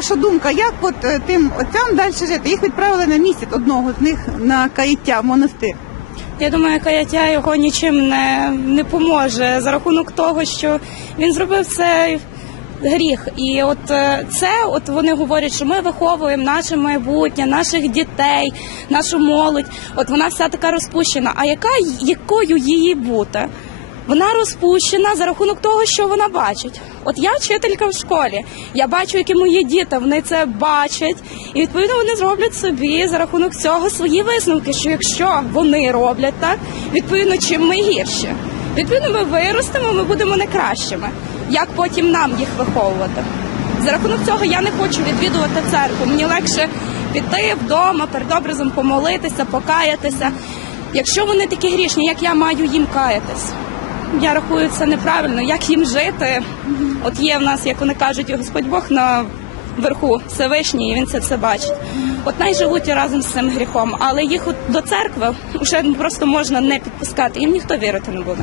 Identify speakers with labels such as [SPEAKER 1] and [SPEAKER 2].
[SPEAKER 1] ваша думка, як от е, тим отцям далі жити? Їх відправили на місяць одного з них на каяття в монастир.
[SPEAKER 2] Я думаю, каяття його нічим не, не поможе за рахунок того, що він зробив це гріх. І от е, це, от вони говорять, що ми виховуємо наше майбутнє, наших дітей, нашу молодь. От вона вся така розпущена. А яка якою її бути? Вона розпущена за рахунок того, що вона бачить. От я вчителька в школі. Я бачу, які мої діти вони це бачать, і відповідно вони зроблять собі за рахунок цього свої висновки. Що якщо вони роблять так, відповідно, чим ми гірші. Відповідно, ми виростемо, ми будемо не кращими. Як потім нам їх виховувати? За рахунок цього я не хочу відвідувати церкву. Мені легше піти вдома перед образом помолитися, покаятися. Якщо вони такі грішні, як я маю їм каятись? Я рахую це неправильно. Як їм жити? От є в нас, як вони кажуть, Господь Бог на верху Всевишній, і він це все бачить. От най живуть разом з цим гріхом, але їх от до церкви вже просто можна не підпускати. Їм ніхто вірити не буде.